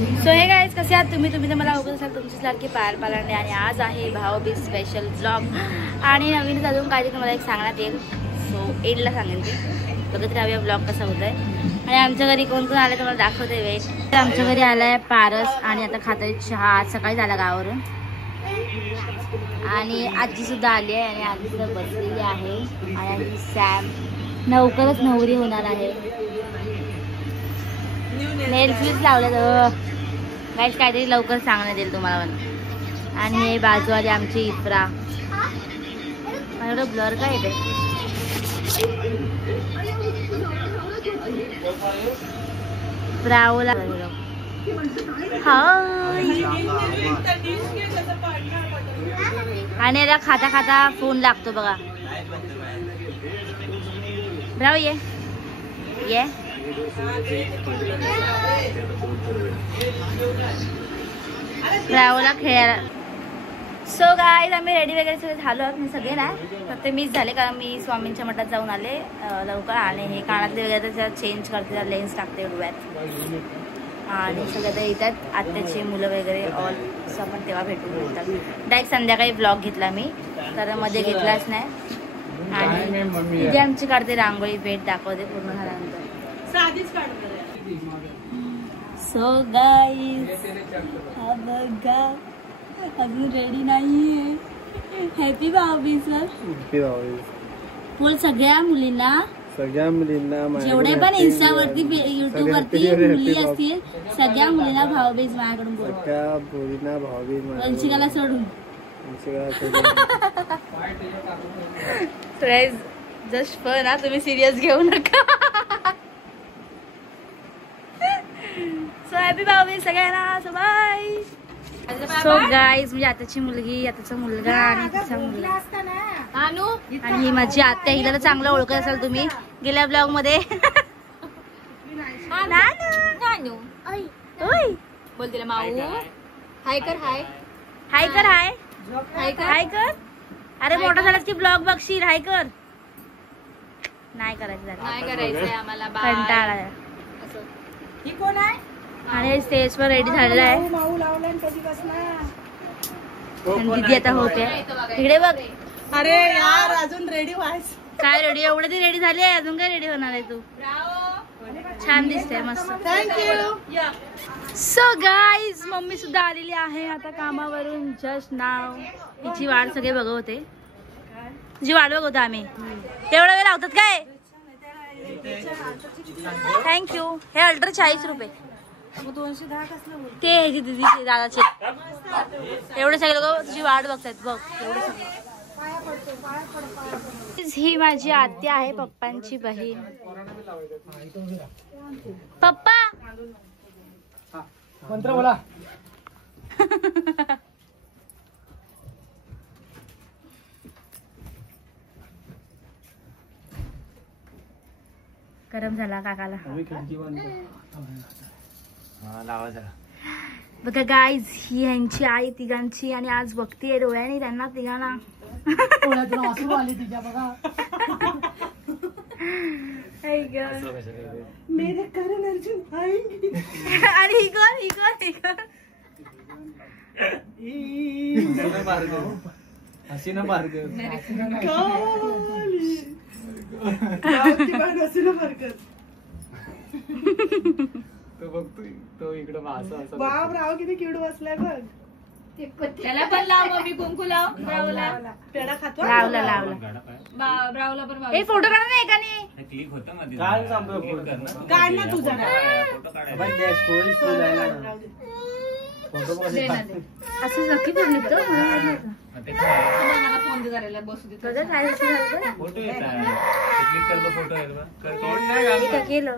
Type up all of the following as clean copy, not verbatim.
So हे guys कसे आहात तुम्ही तर मला बघत असाल तुमचीच लाडकी पायल पालांडे आणि आज आहे भाऊबीज स्पेशल ब्लॉग आणि नवीनच अजून काहीतरी तुम्हाला एक सांगण्यात येईल. सो एडला सांगेन ती बघत राहूया ब्लॉग कसा होत आहे. आणि आमच्या घरी कोण कोण आलं तुम्हाला दाखवते वेळ. आमच्या घरी आलाय पारस आणि आता खातोय चहा. आज सकाळी झाला गावावरून आणि आजी सुद्धा आली आहे आणि आजी सुद्धा बसलेली आहे. आणि सॅम लवकरच नवरी होणार आहे. नेल फ्लिप्स लावले गाईस काहीतरी लवकर सांगण्यात येईल तुम्हाला पण. आणि हे बाजूवाली आमची इफ्रा एवढं ब्लर काय येते. ब्रावला आणि याला खाता खाता फोन लागतो बघा. ब्राव ये ये ब्रावला खेळायला. सो गाईज आम्ही रेडी वगैरे सगळे झालो आहोत. मी सगळे नाही फक्त मीच झाले कारण मी स्वामींच्या मठात जाऊन आले लवकर. आणि हे कानातले वगैरे त्याच्यात चेंज करते लेन्स टाकते डोळ्यात. आणि सगळ्या तर येतात आत्याची मुलं वगैरे ऑल. सो आपण तेव्हा भेटून बोलतात. डायरेक्ट संध्याकाळी ब्लॉग घेतला मी तर मध्ये घेतलाच नाही. आणि इथे आमची काढते रांगोळी भेट दाखवते पूर्ण झाल्यानंतर. सो गाईज हा बघा अजून रेडी नाहीये. हॅपी भाऊबीज बोल सगळ्या मुलींना जेवढे पण इंस्टावरती युट्यूब वरती मुली असतील सगळ्या मुलींना भाऊबीज माझ्याकडून बोल. वंशिकाला सोडून जस्ट फन हा तुम्ही सिरियस घेऊ नका. सो हॅपी भाऊबीज सगळ्यांना. So bye. सो गाईज म्हणजे आताची मुलगी आताचा मुलगा आणि तिचा मुलगा आणि ही माझी आत्या. हिला तर चांगलं ओळखत असाल तुम्ही गेल्या ब्लॉग मध्ये. बोल तिला माऊ हाय कर. हाय हाय कर. हाय हाय कर. अरे मोठा झालास की ब्लॉग बघशील. हाय कर. नाही करायचं आम्हाला कंटाळा. ही कोण आहे. आणि स्टेज वर रेडी झालेला आहे दीदी आता होते तिकडे बघ. अरे यार अजून रेडी व्हायच काय. रेडी एवढे ती रेडी झाली आहे अजून काय रेडी होणार आहे तू. छान दिसते मस्त. थँक्यू. सो गाईज मम्मी सुद्धा आलेली आहे आता कामावरून जस्ट नाव. तिची वाट सगळे बघवते. तुझी वाट बघवतो आम्ही. तेवढा वेळ लावतात काय. थँक्यू. हे अल्टर 40 रुपये ते दीदी दादाचे. एवढे सगळे लोक तुझी वाट बघतात बघ. एवढे सगळे. ही माझी आत्या आहे पप्पांची बहीण. पप्पा मंत्र बोला. गरम झाला काकाला. बघा गाईज ही यांची आई तिघांची. आणि आज बघतीये डोळ्याने त्यांना तिघांना. आणि ही कोण. हसीना मार्ग तो बघतोय तो इकडं बाप राव किती क्यूट बसलाय बघ. त्याला पण लाव मम्मी कुंकू लाव. ब्रावला पेढा खातो. ब्रावला पण हे फोटो काढा ना एकाने. क्लिक होतं मध्ये काय सांगतो काढ ना तुझा. असं नक्की करून निघतो. फोन करायला बसू दे. फोटो येतात. क्लिक कर बघ फोटो येईल बघ. केलं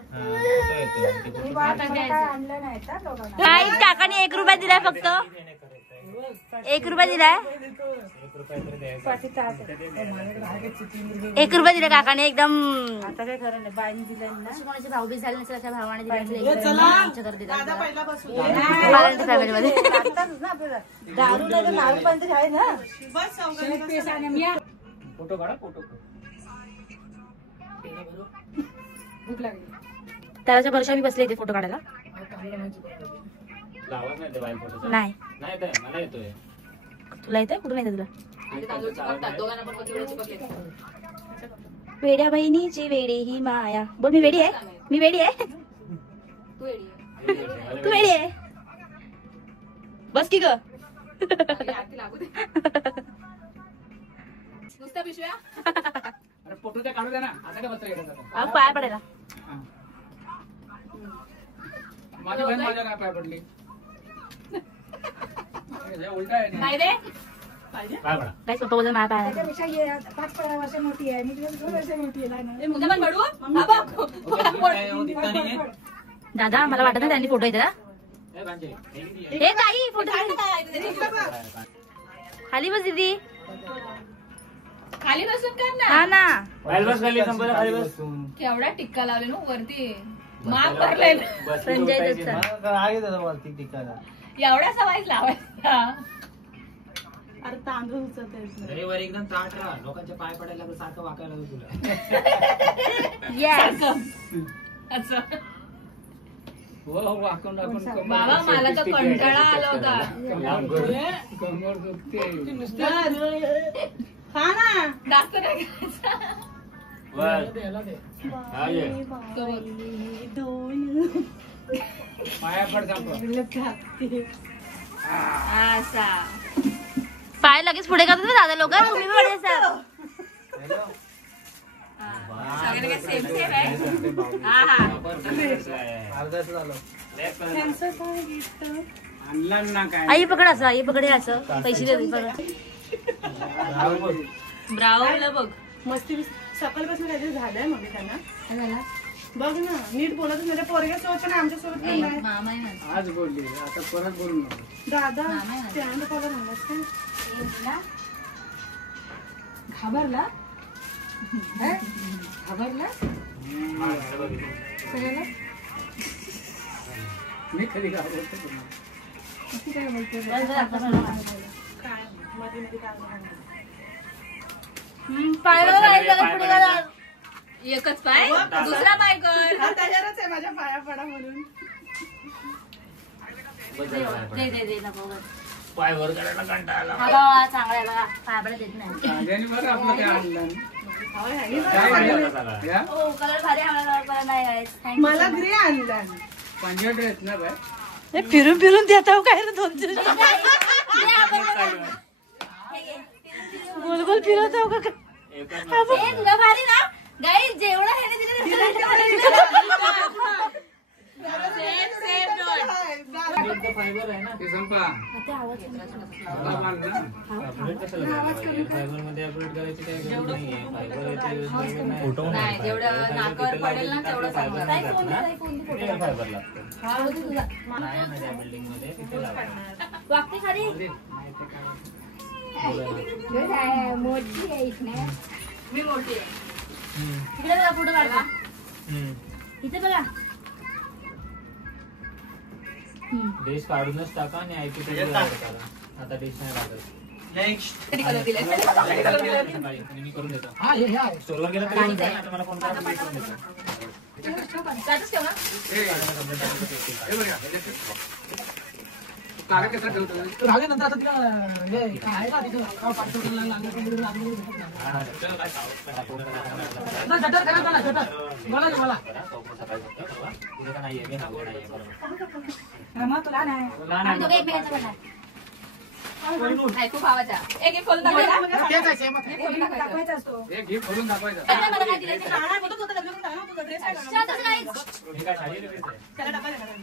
काहीच. काकाने 1 रुपया दिलाय फक्त. 1 रुपया दिलाय. 1 रुपया दिला काकाने एकदम. आता काय खरं नाही. बाईने दिलं ना कोणाची भाऊबीज झाली नसेल अशा भावाने दिला. आमच्या घरी दिला फॅमिली मध्ये. दारू नाही तर नारू पण तरी आहे ना. फोटो काढा. फोटो भूक लागली. त्याच्या भरशा मी बसले इथे फोटो काढायला. आवाज नाही येते बाहेर फोटोचा? नाही नाही येत, मला येतोय. तुला येतंय? कुठून येतं तुला? वेड्या बहिणीची वेडी ही माया. बोल मी वेडी आहे, मी वेडी आहे. तू वेडी आहे. बस की ग. फोटो त्या काढू द्या ना. आता काय बसता येतं? पाया पडायला. माझी बहीण माझ्या काय पाय पडली? उलटा आहे ना. काय रे? काय पडा? काय सोपं बोलतो माझ्या पायाला. 5 वर्ष मोठी आहे, मी 2 वर्ष मोठी आहे. दादा मला वाटत नाही त्यांनी फोटो येते. ए, भांजे. हे काही फोटो खाली बस दीदी. खाली बसून कर ना. हा ना. बाहेर बस खाली, संपलं खाली बस. केवढा टिक्का लावले ना वरती. माप भरले बस संजय पाहिजे दत्त. ना. एवढा सवाईच लावायचा. अरे तांदूळ उचलते. अरे वर एकदम ताट राहा, लोकांचे पाय पडायला लागलं, सारखं वाकायला लागलं तुला. येस. असं हो वाकून वाकून बाबा मला तर कंटाळा आला होता. कमर दुखते. हा ना जास्त काय करायचं. वर. हा, ये. पाया पड जातो. असा पाय लगेच पुढे करतात ना दादा लोक. तुम्ही पण पुढे असाल. सगळे काय सेम सेम आहे. हा हा आणलं ना काय? आई पकड असं, आई पकड हे असं पैसे दे पकड. ब्राऊनला बघ. मस्ती सकाळपासून काहीतरी झालंय मग त्यांना बघ ना. नीट बोलतच नाही. पोरग्या सोबत पण आमच्या सोबत पण नाही. मामा आहे माझा. आज बोलली, आता परत बोलू नको. दादा त्यानंतर कॉल म्हणलास का? घाबरला घाबरला मी कधी घाबरतो तुम्हाला. काय मध्ये मध्ये काय म्हणणार? पाय पुढे करा. एकच पाय दुसरा पाय कर. हा तयारच आहे माझ्या पाया पडा म्हणून. दे दे दे नको बस. पाय वर करायला कंटाळा आला. हा बाबा चांगला आहे बघा. पाय पडत येत नाही. कांद्याने बरं आपलं ते आणलं. काय या? हो कलर भारी आम्हाला नाही guys. Thank you मला so much. ग्रे आणला. पंजाब ड्रेस ना बाय. फिरून फिरून देता काय रे 2-3 दे आपण बघा. हे घे. गोल गोल फिरवतो का? हे तुला भारी ना गाईस. जेवढं हे नाही दिलं फायबर आहे ना. ते संपा. बाबा मान ना. अपडेट कशाला करायचं? फायबर मध्ये अपडेट करायची काही गरज नाहीये. फायबर याची यूज वगैरे नाही. नाही जेवढं नाकावर पडेल ना तेवढं चांगलं. फायबर लागतं. नाही ना त्या बिल्डिंग मध्ये तिथे लागतं. वागते खाली. मी मोठी आहे. इकडे बघा फोटो काढा. इथे बघा. डिश काढूनच टाका आणि आयपी करा. आता डिश नाही लागत. किती कलर दिले? मी करून देतो. स्टोरवर गेला तरी पण चालेल. आता मला फोन करा, मी करून देतो. त्यातच ठेव ना. कागद कसा ठेवतो? हा, तुला नाही. आम्ही दोघे एकमेकांचा बनणार. नाही खूप आवाजा. एक एक खोलून दाखवायचा. तेच आहे, सेम आहे. दाखवायचा असतो. एक घे खोलून दाखवायचं. मला काय दिलं ते? राहणार बोलतो तो तर लग्न करून राहणार. तुझा ड्रेस आहे का? शांतच guys. हे काय खाली ड्रेस आहे? त्याला टाकायला लागला.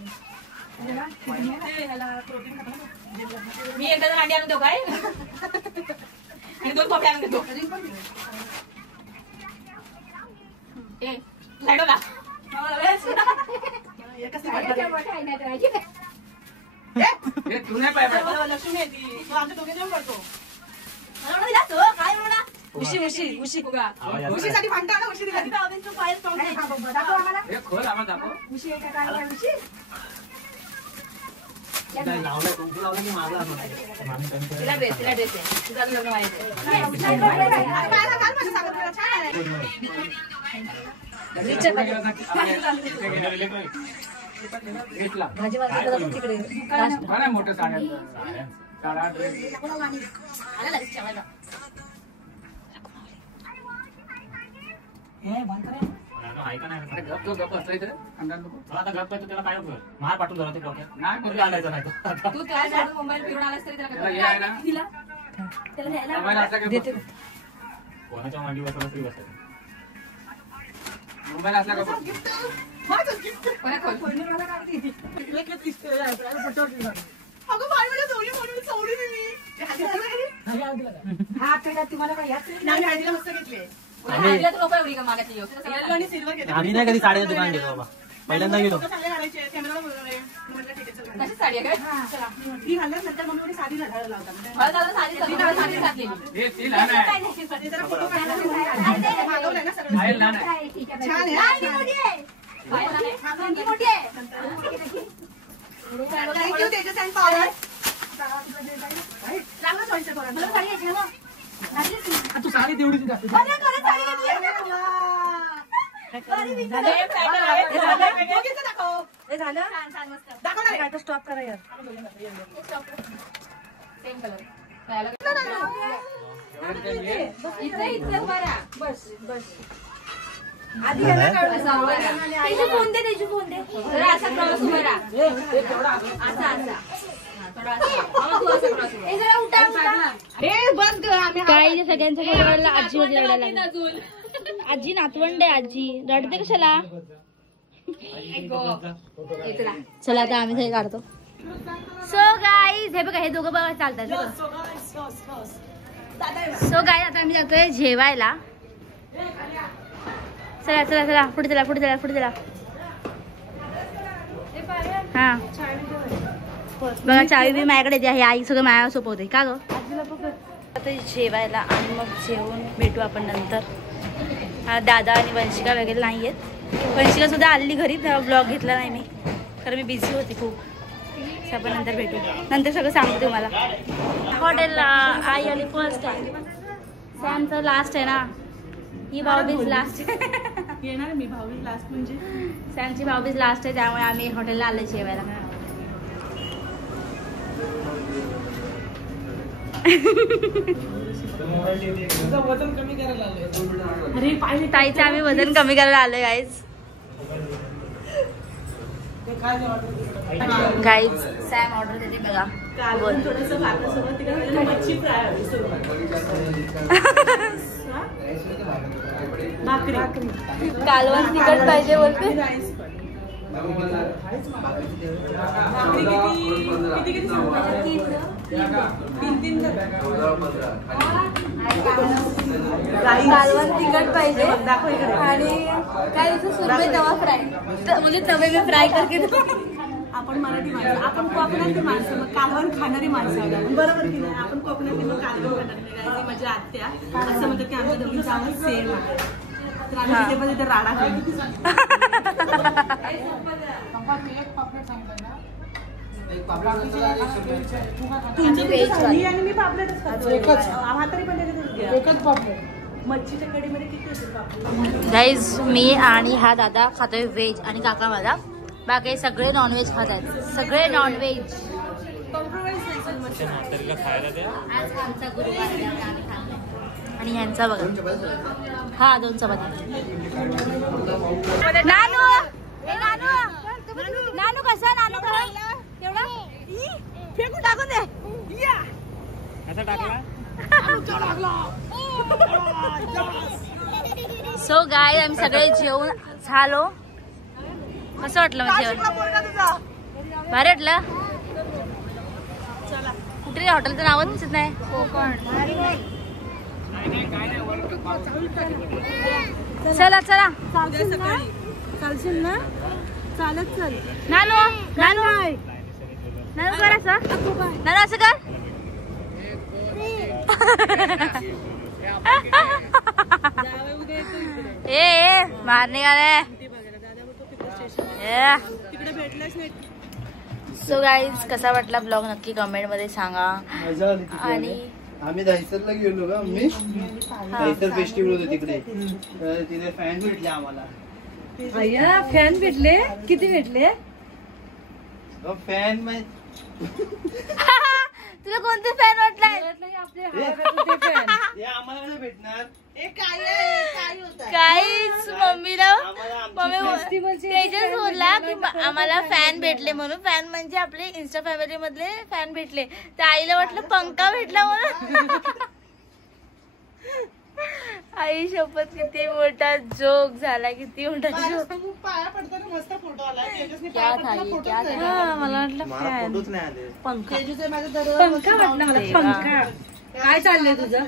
मी एकदा जर अंडी आणून देऊ काय आणि 2 खोपडे आणून देतो. ए लाडो ना. एकच हे तू नाही पाय पड. लक्ष्मी आहे ती. तो आमच्या दोघे जण करतो. मला म्हणून दिला तो. काय म्हणून? उशी फुगा. आवाज येतो. उशीसाठी भांडता ना. उशी दिला. दाखव आम्हाला. हे खोल आम्हाला दाखव. उशी आहे का काय आहे उशी? काय लावलंय, कुंकू लावलं की माझा असं नाही. मामी कमी करा. तिला ड्रेस आहे. तुझं लग्न व्हायचं. पायाला घाल माझ्या साखरेला. छान आहे. इथे गेलं घेतला मोठ्या साड्या ड्रेस मार पाठवून झाला ते डोक्यात नाही आणायचं नाही तू त्या मुंबईला फिरून आलास तरी त्याला कोणाच्या मांडी बसला तरी बसत मुंबईला असला का आम्ही नाही कधी साड्या दुकान गेलो बाबा पहिल्यांदा गेलो तू साडी तेवढीच स्टॉप करा यार बस बस आधी फोन दे त्याची फोन दे काही सगळ्यांच्या घराला आजी होती रडायला आजी नातवंड आहे आजी रडते कशाला चला आता आम्ही हे काढतो सो गाईज हे बघा हे दोघं बघा चालतात सो गाईज आता आम्ही जातोय जेवायला चला चला चला पुढे चला पुढे चला पुढे चला हा बघा चावी बी माझ्याकडे द्या हे आई सगळं माझ्या सोपवते का ग आता जेवायला आणि मग जेवून भेटू आपण नंतर दादा आणि वंशिका वगैरे नाही आहेत वंशिका सुद्धा आलेली घरी ब्लॉग घेतला नाही मी कारण मी बिझी होती खूप आपण नंतर भेटू नंतर सगळं सांगते तुम्हाला हॉटेलला आई आली फर्स्ट टाइम सॅमचं लास्ट आहे ना ही भाऊबीज लास्ट येणार मी भाऊबीज लास्ट म्हणजे सॅमची भाऊबीज लास्ट आहे त्यामुळे आम्ही हॉटेलला आले जेवायला वजन कमी करायला अरे पाहिजे ताईचं आम्ही वजन कमी करायला आलोय गाईज गाईज सॅम ऑर्डर देते बघा थोडंसं भातासोबत तिकडे मच्छी फ्राय भाकरी कालवण तिखट पाहिजे बोलते कालवण तिखट पाहिजे आणि काय सुरमई तवा फ्राय म्हणजे तवे मी फ्राय करते आपण मराठी माणसं आपण कोकणातली माणसं मग कालवण खाणारी माणसं आहोत आपण बरोबर की नाही आपण कोकणातली मग कालवण खाणारी नाही माझी आत्या असं म्हणतात की आमच्या दोघींचा आवाज सेम आहे तर आम्ही तिथे पण इथे राडा खातो आणि मी पापलेटच खातो म्हातारी पण एकच पापलेट मच्छीच्या कढीमध्ये किती असेल पापलेट गाईज मी आणि हा दादा खातोय व्हेज आणि काका माझा बाकी सगळे नॉनव्हेज खात आहेत सगळे नॉनव्हेज आज आमचा गुरुवार आणि ह्यांचा बघा हा 2 चपाती नानू नानू नानू कसा नानू तेवढा फेकून टाकून दे सो गाय आम्ही सगळे जेवून झालो कसं वाटलं मग जेवण भारी वाटलं कुठे हॉटेलचं नाव दिसत नाही कोकण चला चला चालशील ना चालत चल नानू नानू नानू कर असं नानू असं कर ए मारणे का रे सो गाईज कसा वाटला ब्लॉग नक्की कमेंट मध्ये सांगा आणि आम्ही दहिसरला गेलो का मी दहिसर फेस्टिवल होते तिकडे तिथे फॅन भेटले आम्हाला फॅन भेटले किती भेटले फॅन तुला कोणते फॅन वाटलाय? हे आम्हाला नाही भेटणार. काहीच मम्मीला तेजस बोलला की आम्हाला फॅन भेटले म्हणून. फॅन म्हणजे आपले इंस्टा फॅमिली मधले फॅन भेटले. त्या आईला वाटलं पंखा भेटला म्हणून. आई शपथ किती मोठा जोक झाला, किती मोठा जोक. पाया पडताना मस्त फोटो आला. मला वाटलं मला फोटोच नाही आले. पंखा वाटला मला. पंखा काय चाललंय तुझं?